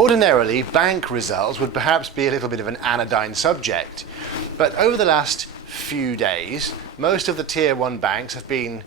Ordinarily, bank results would perhaps be a little bit of an anodyne subject, but over the last few days, most of the Tier 1 banks have been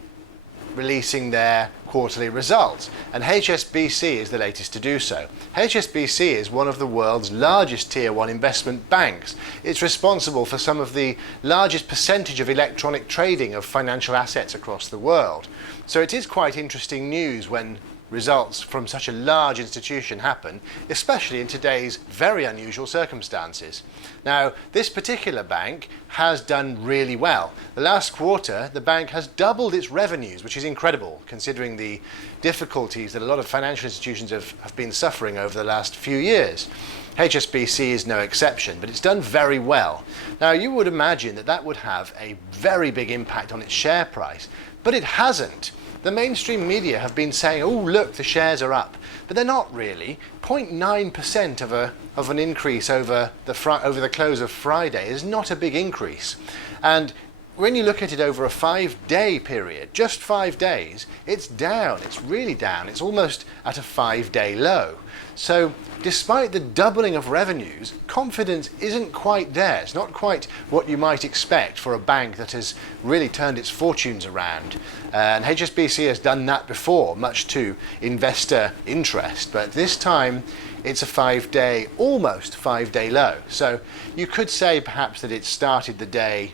releasing their quarterly results, and HSBC is the latest to do so. HSBC is one of the world's largest Tier 1 investment banks. It's responsible for some of the largest percentage of electronic trading of financial assets across the world. So it is quite interesting news when results from such a large institution happen, especially in today's very unusual circumstances. Now, this particular bank has done really well. The last quarter, the bank has doubled its revenues, which is incredible considering the difficulties that a lot of financial institutions have been suffering over the last few years. HSBC is no exception, but it's done very well. Now, you would imagine that that would have a very big impact on its share price, but it hasn't. The mainstream media have been saying, oh look, the shares are up, but they're not really. 0.9% of an increase over the close of Friday is not a big increase. And when you look at it over a 5-day period, just 5 days, it's down, it's really down, it's almost at a 5-day low. So despite the doubling of revenues, confidence isn't quite there. It's not quite what you might expect for a bank that has really turned its fortunes around. And HSBC has done that before, much to investor interest, but this time it's a almost 5-day low. So you could say perhaps that it started the day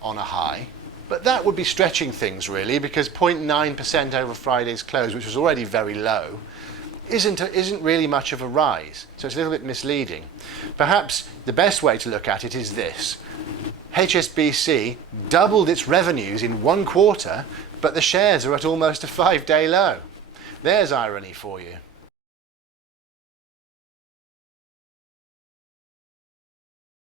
on a high, but that would be stretching things really, because 0.9% over Friday's close, which was already very low, isn't really much of a rise. So it's a little bit misleading. Perhaps the best way to look at it is this: HSBC doubled its revenues in 1 quarter, but the shares are at almost a 5-day low. There's irony for you.